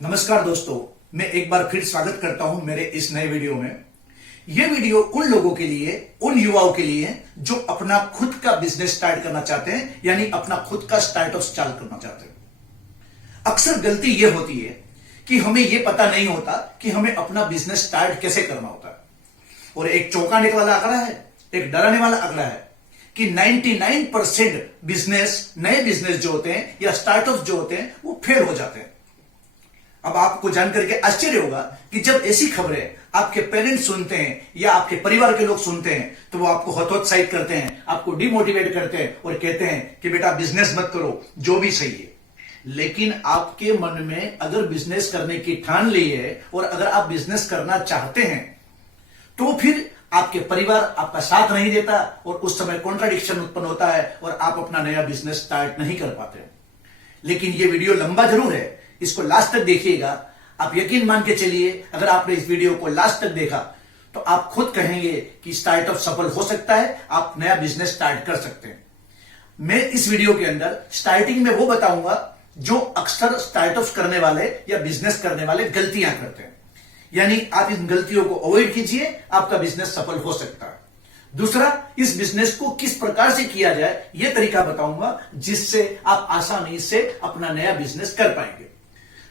नमस्कार दोस्तों, मैं एक बार फिर स्वागत करता हूं मेरे इस नए वीडियो में। यह वीडियो उन लोगों के लिए, उन युवाओं के लिए जो अपना खुद का बिजनेस स्टार्ट करना चाहते हैं, यानी अपना खुद का स्टार्टअप चालू करना चाहते हैं। अक्सर गलती यह होती है कि हमें यह पता नहीं होता कि हमें अपना बिजनेस स्टार्ट कैसे करना होता है। और एक चौंकाने वाला आंकड़ा है, एक डराने वाला आंकड़ा है कि 99% बिजनेस, नए बिजनेस जो होते हैं या स्टार्टअप जो होते हैं वो फेल हो जाते हैं। अब आपको जानकर के आश्चर्य होगा कि जब ऐसी खबरें आपके पेरेंट्स सुनते हैं या आपके परिवार के लोग सुनते हैं तो वो आपको हतोत्साहित करते हैं, आपको डिमोटिवेट करते हैं और कहते हैं कि बेटा बिजनेस मत करो, जो भी सही है। लेकिन आपके मन में अगर बिजनेस करने की ठान ली है और अगर आप बिजनेस करना चाहते हैं तो फिर आपके परिवार आपका साथ नहीं देता और उस समय कॉन्ट्राडिक्शन उत्पन्न होता है और आप अपना नया बिजनेस स्टार्ट नहीं कर पाते। लेकिन यह वीडियो लंबा जरूर है, इसको लास्ट तक देखिएगा। आप यकीन मान के चलिए, अगर आपने इस वीडियो को लास्ट तक देखा तो आप खुद कहेंगे कि स्टार्टअप सफल हो सकता है, आप नया बिजनेस स्टार्ट कर सकते हैं। मैं इस वीडियो के अंदर स्टार्टिंग में वो बताऊंगा जो अक्सर स्टार्टअप करने वाले या बिजनेस करने वाले गलतियां करते हैं, यानी आप इन गलतियों को अवॉइड कीजिए, आपका बिजनेस सफल हो सकता है। दूसरा, इस बिजनेस को किस प्रकार से किया जाए यह तरीका बताऊंगा जिससे आप आसानी से अपना नया बिजनेस कर पाएंगे।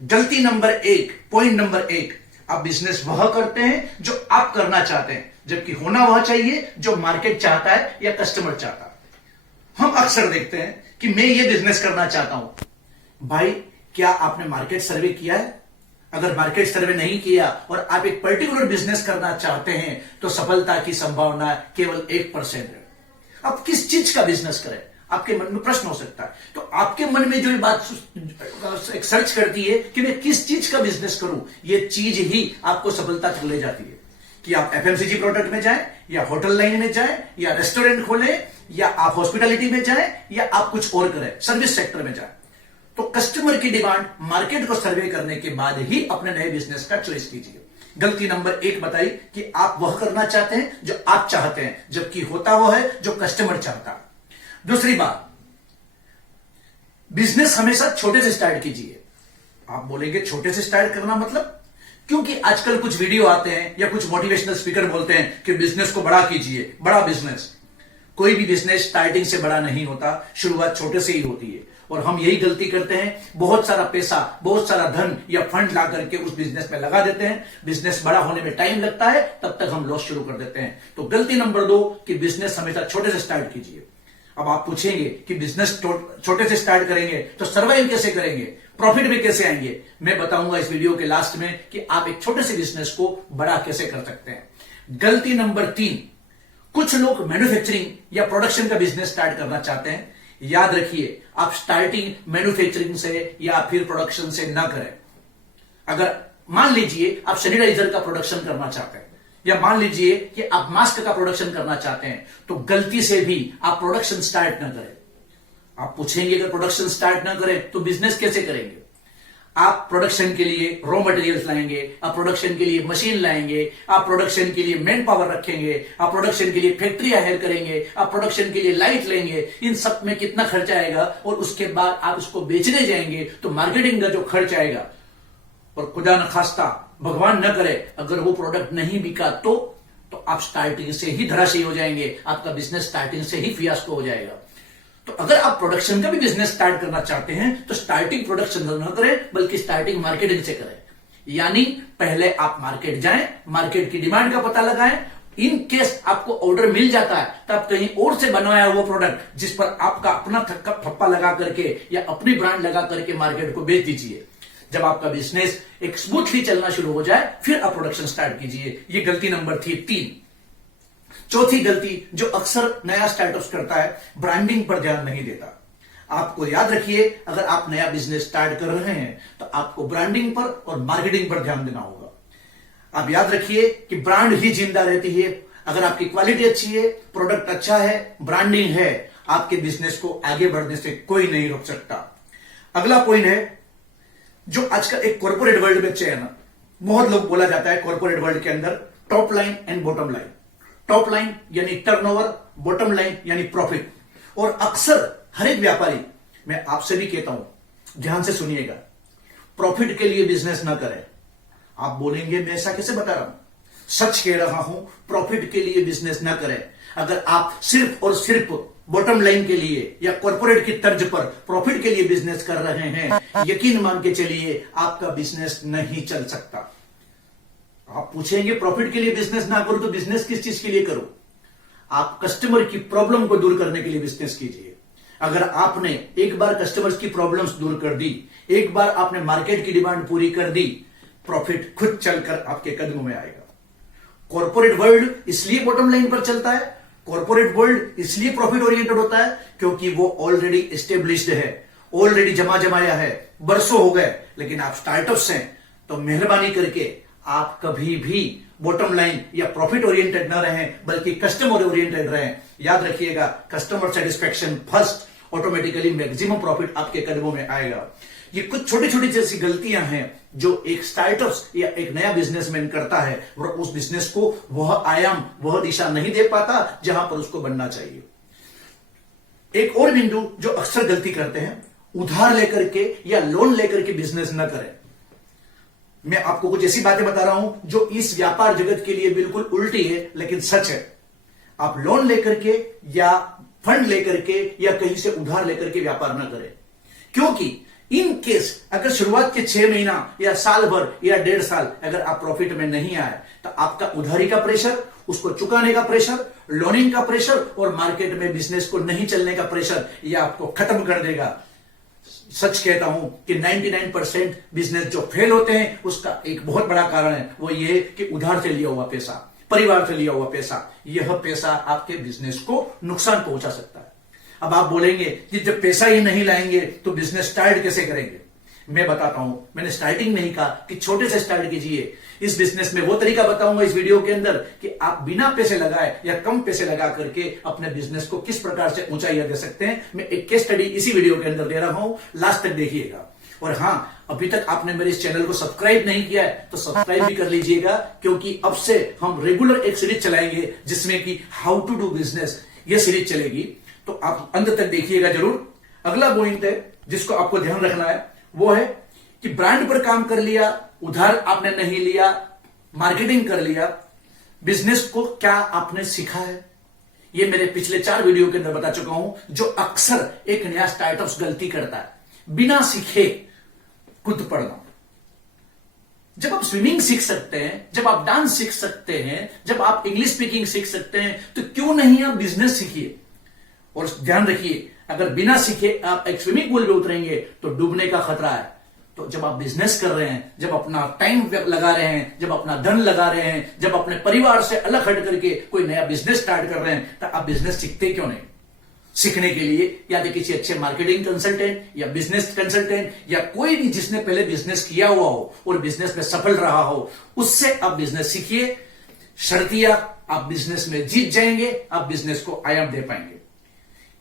गलती नंबर 1, पॉइंट नंबर 1, आप बिजनेस वह करते हैं जो आप करना चाहते हैं, जबकि होना वह चाहिए जो मार्केट चाहता है या कस्टमर चाहता है। हम अक्सर देखते हैं कि मैं ये बिजनेस करना चाहता हूं। भाई, क्या आपने मार्केट सर्वे किया है? अगर मार्केट सर्वे नहीं किया और आप एक पर्टिकुलर बिजनेस करना चाहते हैं तो सफलता की संभावना केवल 1% है। अब किस चीज का बिजनेस करें, आपके मन में प्रश्न हो सकता है। तो आपके मन में जो ये बात एक सर्च करती है कि मैं किस चीज का बिजनेस करूं, ये चीज ही आपको सफलता तक ले जाती है। कि आप एफएमसीजी प्रोडक्ट में जाएं या होटल लाइन में जाएं या रेस्टोरेंट खोलें या आप हॉस्पिटैलिटी में जाएं या आप कुछ और करें, सर्विस सेक्टर में जाएं। तो कस्टमर की डिमांड, मार्केट को सर्वे करने के बाद ही अपने नए बिजनेस का चॉइस कीजिए। गलती नंबर 1 बताई कि आप वह करना चाहते हैं जो आप चाहते हैं, जबकि होता वह है जो कस्टमर चाहता है। दूसरी बात, बिजनेस हमेशा छोटे से स्टार्ट कीजिए। आप बोलेंगे छोटे से स्टार्ट करना मतलब? क्योंकि आजकल कुछ वीडियो आते हैं या कुछ मोटिवेशनल स्पीकर बोलते हैं कि बिजनेस को बड़ा कीजिए, बड़ा बिजनेस। कोई भी बिजनेस स्टार्टिंग से बड़ा नहीं होता, शुरुआत छोटे से ही होती है। और हम यही गलती करते हैं, बहुत सारा पैसा, बहुत सारा धन या फंड ला करके उस बिजनेस में लगा देते हैं। बिजनेस बड़ा होने में टाइम लगता है, तब तक हम लॉस शुरू कर देते हैं। तो गलती नंबर 2 कि बिजनेस हमेशा छोटे से स्टार्ट कीजिए। अब आप पूछेंगे कि बिजनेस छोटे से स्टार्ट करेंगे तो सर्वाइव कैसे करेंगे, प्रॉफिट में कैसे आएंगे? मैं बताऊंगा इस वीडियो के लास्ट में कि आप एक छोटे से बिजनेस को बड़ा कैसे कर सकते हैं। गलती नंबर 3, कुछ लोग मैन्युफैक्चरिंग या प्रोडक्शन का बिजनेस स्टार्ट करना चाहते हैं। याद रखिए, आप स्टार्टिंग मैन्युफैक्चरिंग से या फिर प्रोडक्शन से ना करें। अगर मान लीजिए आप सैनिटाइजर का प्रोडक्शन करना चाहते हैं या मान लीजिए कि आप मास्क का प्रोडक्शन करना चाहते हैं, तो गलती से भी आप प्रोडक्शन स्टार्ट ना करें। आप पूछेंगे अगर प्रोडक्शन स्टार्ट ना करें तो बिजनेस कैसे करेंगे? आप प्रोडक्शन के लिए रॉ मटेरियल्स लाएंगे, आप प्रोडक्शन के लिए मशीन लाएंगे, आप प्रोडक्शन के लिए मैन पावर रखेंगे, आप प्रोडक्शन के लिए फैक्ट्री हायर करेंगे, आप प्रोडक्शन के लिए लाइट लेंगे। इन सब में कितना खर्च आएगा और उसके बाद आप इसको बेचने जाएंगे तो मार्केटिंग का जो खर्च आएगा, और खुदा न खास्ता, भगवान न करे, अगर वो प्रोडक्ट नहीं बिका तो आप स्टार्टिंग से ही धराशायी हो जाएंगे, आपका बिजनेस स्टार्टिंग से ही फियास्को हो जाएगा। तो अगर आप प्रोडक्शन का भी बिजनेस स्टार्ट करना चाहते हैं तो स्टार्टिंग प्रोडक्शन न करें बल्कि स्टार्टिंग मार्केटिंग से करें। यानी पहले आप मार्केट जाएं, मार्केट की डिमांड का पता लगाएं। इन केस आपको ऑर्डर मिल जाता है तब कहीं और से बनवाया हुआ प्रोडक्ट जिस पर आपका अपना ठप्पा लगा करके या अपनी ब्रांड लगा करके मार्केट को बेच दीजिए। जब आपका बिजनेस एक स्मूथली चलना शुरू हो जाए फिर आप प्रोडक्शन स्टार्ट कीजिए। ये गलती नंबर थी 3। चौथी गलती जो अक्सर नया स्टार्टअप करता है, ब्रांडिंग पर ध्यान नहीं देता। आपको याद रखिए, अगर आप नया बिजनेस स्टार्ट कर रहे हैं तो आपको ब्रांडिंग पर और मार्केटिंग पर ध्यान देना होगा। आप याद रखिए कि ब्रांड ही जिंदा रहती है। अगर आपकी क्वालिटी अच्छी है, प्रोडक्ट अच्छा है, ब्रांडिंग है, आपके बिजनेस को आगे बढ़ने से कोई नहीं रोक सकता। अगला पॉइंट है जो आजकल एक कॉर्पोरेट वर्ल्ड में चयन, बहुत लोग बोला जाता है कॉर्पोरेट वर्ल्ड के अंदर top line and bottom line. Top line यानी टर्नओवर, बॉटम लाइन यानी प्रॉफिट। और अक्सर हर एक व्यापारी, मैं आपसे भी कहता हूं, ध्यान से सुनिएगा, प्रॉफिट के लिए बिजनेस ना करें। आप बोलेंगे मैं ऐसा कैसे बता रहा हूं? सच कह रहा हूं, प्रॉफिट के लिए बिजनेस ना करें। अगर आप सिर्फ और सिर्फ बॉटम लाइन के लिए या कॉर्पोरेट की तर्ज पर प्रॉफिट के लिए बिजनेस कर रहे हैं, यकीन मान के चलिए आपका बिजनेस नहीं चल सकता। आप पूछेंगे प्रॉफिट के लिए बिजनेस ना करो तो बिजनेस किस चीज के लिए करो? आप कस्टमर की प्रॉब्लम को दूर करने के लिए बिजनेस कीजिए। अगर आपने एक बार कस्टमर्स की प्रॉब्लम्स दूर कर दी, एक बार आपने मार्केट की डिमांड पूरी कर दी, प्रॉफिट खुद चलकर आपके कदमों में आएगा। कॉर्पोरेट वर्ल्ड इसलिए बॉटम लाइन पर चलता है, कॉर्पोरेट वर्ल्ड इसलिए प्रॉफिट ओरिएंटेड होता है क्योंकि वो ऑलरेडी एस्टेब्लिश्ड है, ऑलरेडी जमाया है, बरसों हो गए। लेकिन आप स्टार्टअप्स हैं तो मेहरबानी करके आप कभी भी बॉटम लाइन या प्रॉफिट ओरिएंटेड ना रहें, बल्कि कस्टमर ओरिएंटेड रहें। याद रखिएगा, customer satisfaction first, automatically maximum profit आपके कदमों में आएगा। ये कुछ छोटी छोटी जैसी गलतियां हैं जो एक स्टार्टअप्स या एक नया बिजनेसमैन करता है और उस बिजनेस को वह आयाम, वह दिशा नहीं दे पाता जहां पर उसको बनना चाहिए। एक और बिंदु जो अक्सर गलती करते हैं, उधार लेकर के या लोन लेकर के बिजनेस न करें। मैं आपको कुछ ऐसी बातें बता रहा हूं जो इस व्यापार जगत के लिए बिल्कुल उल्टी है, लेकिन सच है। आप लोन लेकर के या फंड लेकर के या कहीं से उधार लेकर के व्यापार न करें, क्योंकि इन केस अगर शुरुआत के 6 महीना या साल भर या 1.5 साल अगर आप प्रॉफिट में नहीं आए तो आपका उधारी का प्रेशर, उसको चुकाने का प्रेशर, लोनिंग का प्रेशर और मार्केट में बिजनेस को नहीं चलने का प्रेशर, यह आपको खत्म कर देगा। सच कहता हूं कि 99% बिजनेस जो फेल होते हैं उसका एक बहुत बड़ा कारण है, वो ये कि उधार से लिया हुआ पैसा, परिवार से लिया हुआ पैसा, यह पैसा आपके बिजनेस को नुकसान पहुंचा सकता है। अब आप बोलेंगे कि जब पैसा ही नहीं लाएंगे तो बिजनेस स्टार्ट कैसे करेंगे? मैं बताता हूं, मैंने स्टार्टिंग में ही कहा कि छोटे से स्टार्ट कीजिए। इस बिजनेस में वो तरीका बताऊंगा इस वीडियो के अंदर कि आप बिना पैसे लगाए या कम पैसे लगा करके अपने बिजनेस को किस प्रकार से ऊंचाइयां दे सकते हैं। मैं एक केस स्टडी इसी वीडियो के अंदर दे रहा हूं, लास्ट तक देखिएगा। और हां, अभी तक आपने मेरे इस चैनल को सब्सक्राइब नहीं किया है तो सब्सक्राइब भी कर लीजिएगा, क्योंकि अब से हम रेगुलर एक सीरीज चलाएंगे जिसमें कि हाउ टू डू बिजनेस, यह सीरीज चलेगी, तो आप अंत तक देखिएगा जरूर। अगला पॉइंट है जिसको आपको ध्यान रखना है, वो है कि ब्रांड पर काम कर लिया, उधार आपने नहीं लिया, मार्केटिंग कर लिया, बिजनेस को क्या आपने सीखा है? ये मेरे पिछले 4 वीडियो के अंदर बता चुका हूं, जो अक्सर एक नया स्टार्टअप गलती करता है, बिना सीखे खुद पढ़ना। जब आप स्विमिंग सीख सकते हैं, जब आप डांस सीख सकते हैं, जब आप इंग्लिश स्पीकिंग सीख सकते हैं, तो क्यों नहीं आप बिजनेस सीखिए। और ध्यान रखिए, अगर बिना सीखे आप एक स्विमिंग पूल में उतरेंगे तो डूबने का खतरा है। तो जब आप बिजनेस कर रहे हैं, जब अपना टाइम लगा रहे हैं, जब अपना धन लगा रहे हैं, जब अपने परिवार से अलग हट करके कोई नया बिजनेस स्टार्ट कर रहे हैं, तो आप बिजनेस सीखते क्यों नहीं? सीखने के लिए या तो किसी अच्छे मार्केटिंग कंसल्टेंट या बिजनेस कंसल्टेंट या कोई भी जिसने पहले बिजनेस किया हुआ हो और बिजनेस में सफल रहा हो, उससे आप बिजनेस सीखिए। शर्तिया आप बिजनेस में जीत जाएंगे, आप बिजनेस को आयाम दे पाएंगे।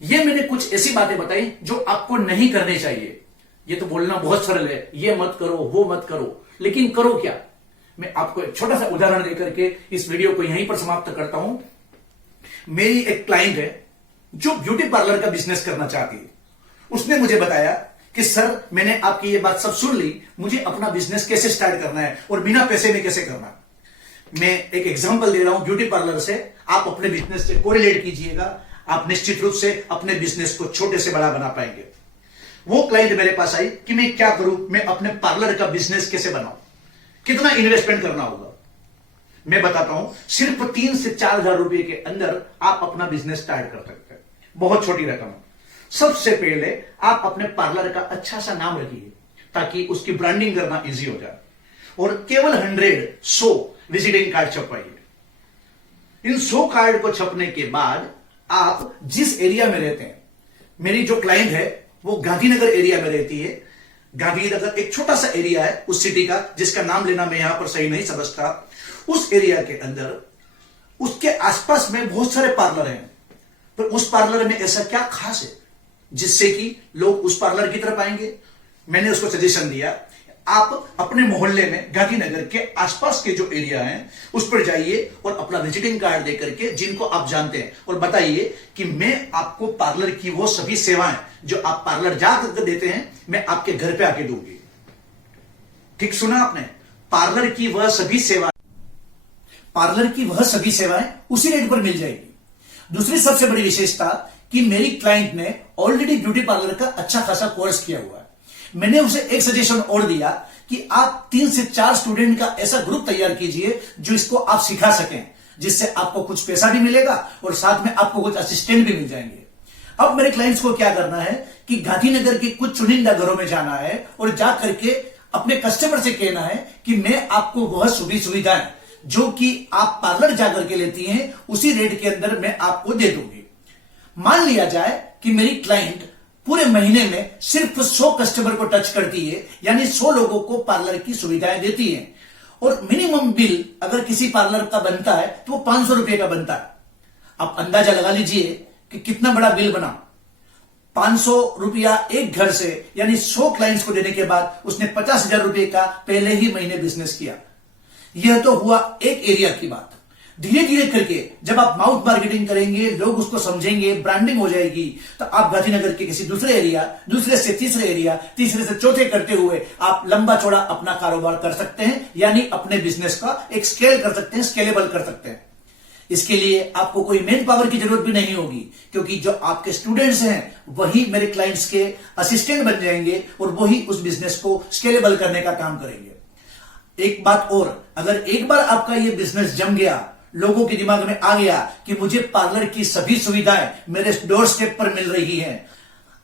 ये मैंने कुछ ऐसी बातें बताई जो आपको नहीं करनी चाहिए। ये तो बोलना बहुत सरल है, ये मत करो, वो मत करो, लेकिन करो क्या? मैं आपको एक छोटा सा उदाहरण देकर के इस वीडियो को यहीं पर समाप्त करता हूं। मेरी एक क्लाइंट है जो ब्यूटी पार्लर का बिजनेस करना चाहती है। उसने मुझे बताया कि सर, मैंने आपकी ये बात सब सुन ली, मुझे अपना बिजनेस कैसे स्टार्ट करना है और बिना पैसे में कैसे करना। मैं एक एग्जांपल दे रहा हूं ब्यूटी पार्लर से, आप अपने बिजनेस से कोरिलेट कीजिएगा, आप निश्चित रूप से अपने बिजनेस को छोटे से बड़ा बना पाएंगे। वो क्लाइंट मेरे पास आई कि मैं क्या करूं, मैं अपने पार्लर का बिजनेस कैसे बनाऊं, कितना इन्वेस्टमेंट करना होगा। मैं बताता हूं, सिर्फ 3 से 4 हजार रुपए के अंदर आप अपना बिजनेस स्टार्ट कर सकते हैं। बहुत छोटी रकम है। सबसे पहले आप अपने पार्लर का अच्छा सा नाम रखिए ताकि उसकी ब्रांडिंग करना इजी हो जाए, और केवल 100 विजिटिंग कार्ड छपवाइए। इन 100 कार्ड को छपने के बाद आप जिस एरिया में रहते हैं, मेरी जो क्लाइंट है वो गांधीनगर एरिया में रहती है। गांधीनगर एक छोटा सा एरिया है उस सिटी का, जिसका नाम लेना मैं यहां पर सही नहीं समझता। उस एरिया के अंदर उसके आसपास में बहुत सारे पार्लर हैं, पर उस पार्लर में ऐसा क्या खास है जिससे कि लोग उस पार्लर की तरफ आएंगे? मैंने उसको सजेशन दिया, आप अपने मोहल्ले में गांधीनगर के आसपास के जो एरिया हैं उस पर जाइए और अपना विजिटिंग कार्ड देकर के जिनको आप जानते हैं और बताइए कि मैं आपको पार्लर की वो सभी सेवाएं जो आप पार्लर जाकर देते हैं, मैं आपके घर पे आके दूंगी। ठीक सुना आपने, पार्लर की वह सभी सेवाएं उसी रेट पर मिल जाएगी। दूसरी सबसे बड़ी विशेषता कि मेरी क्लाइंट ने ऑलरेडी ब्यूटी पार्लर का अच्छा खासा कोर्स किया हुआ है। मैंने उसे एक सजेशन और दिया कि आप 3 से 4 स्टूडेंट का ऐसा ग्रुप तैयार कीजिए जो इसको आप सिखा सकें, जिससे आपको कुछ पैसा भी मिलेगा और साथ में आपको कुछ असिस्टेंट भी मिल जाएंगे। अब मेरे क्लाइंट्स को क्या करना है कि गांधीनगर के कुछ चुनिंदा घरों में जाना है और जा करके अपने कस्टमर से कहना है कि मैं आपको वह सुविधाएं जो कि आप पार्लर जाकर के लेती हैं उसी रेट के अंदर मैं आपको दे दूंगी। मान लिया जाए कि मेरी क्लाइंट पूरे महीने में सिर्फ 100 कस्टमर को टच करती है, यानी 100 लोगों को पार्लर की सुविधाएं देती है, और मिनिमम बिल अगर किसी पार्लर का बनता है तो वो 500 रुपए का बनता है। आप अंदाजा लगा लीजिए कि कितना बड़ा बिल बना। 500 रुपया एक घर से, यानी 100 क्लाइंट्स को देने के बाद उसने 50,000 रुपए का पहले ही महीने बिजनेस किया। यह तो हुआ एक एरिया की बात। धीरे धीरे करके जब आप माउथ मार्केटिंग करेंगे, लोग उसको समझेंगे, ब्रांडिंग हो जाएगी, तो आप गांधीनगर के किसी दूसरे एरिया, दूसरे से तीसरे एरिया, तीसरे से चौथे करते हुए आप लंबा चौड़ा अपना कारोबार कर सकते हैं, यानी अपने बिजनेस का एक स्केल कर सकते हैं, स्केलेबल कर सकते हैं। इसके लिए आपको कोई मैन पावर की जरूरत भी नहीं होगी, क्योंकि जो आपके स्टूडेंट्स हैं वही मेरे क्लाइंट्स के असिस्टेंट बन जाएंगे और वही उस बिजनेस को स्केलेबल करने का काम करेंगे। एक बात और, अगर एक बार आपका ये बिजनेस जम गया, लोगों के दिमाग में आ गया कि मुझे पार्लर की सभी सुविधाएं मेरे डोर स्टेप पर मिल रही हैं,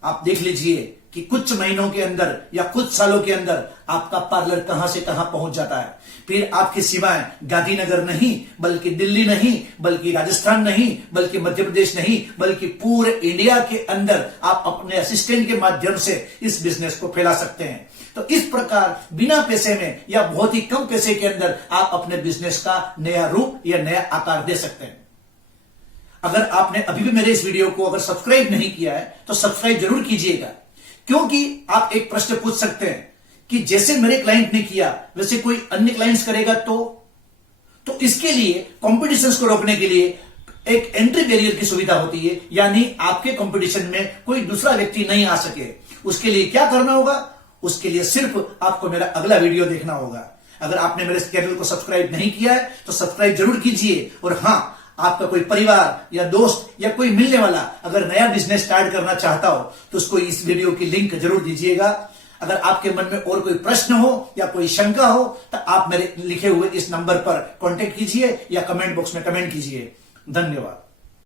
आप देख लीजिए कि कुछ महीनों के अंदर या कुछ सालों के अंदर आपका पार्लर कहां से कहां पहुंच जाता है। फिर आपकी सीमाएं गांधीनगर नहीं, बल्कि दिल्ली नहीं, बल्कि राजस्थान नहीं, बल्कि मध्य प्रदेश नहीं, बल्कि पूरे इंडिया के अंदर आप अपने असिस्टेंट के माध्यम से इस बिजनेस को फैला सकते हैं। तो इस प्रकार बिना पैसे में या बहुत ही कम पैसे के अंदर आप अपने बिजनेस का नया रूप या नया आकार दे सकते हैं। अगर आपने अभी भी मेरे इस वीडियो को अगर सब्सक्राइब नहीं किया है तो सब्सक्राइब जरूर कीजिएगा, क्योंकि आप एक प्रश्न पूछ सकते हैं कि जैसे मेरे क्लाइंट ने किया वैसे कोई अन्य क्लाइंट्स करेगा तो इसके लिए कॉम्पिटिशंस को रोकने के लिए एक एंट्री बैरियर की सुविधा होती है, यानी आपके कंपटीशन में कोई दूसरा व्यक्ति नहीं आ सके। उसके लिए क्या करना होगा? उसके लिए सिर्फ आपको मेरा अगला वीडियो देखना होगा। अगर आपने मेरे चैनल को सब्सक्राइब नहीं किया है तो सब्सक्राइब जरूर कीजिए, और हां, आपका कोई परिवार या दोस्त या कोई मिलने वाला अगर नया बिजनेस स्टार्ट करना चाहता हो तो उसको इस वीडियो की लिंक जरूर दीजिएगा। अगर आपके मन में और कोई प्रश्न हो या कोई शंका हो तो आप मेरे लिखे हुए इस नंबर पर कांटेक्ट कीजिए या कमेंट बॉक्स में कमेंट कीजिए। धन्यवाद।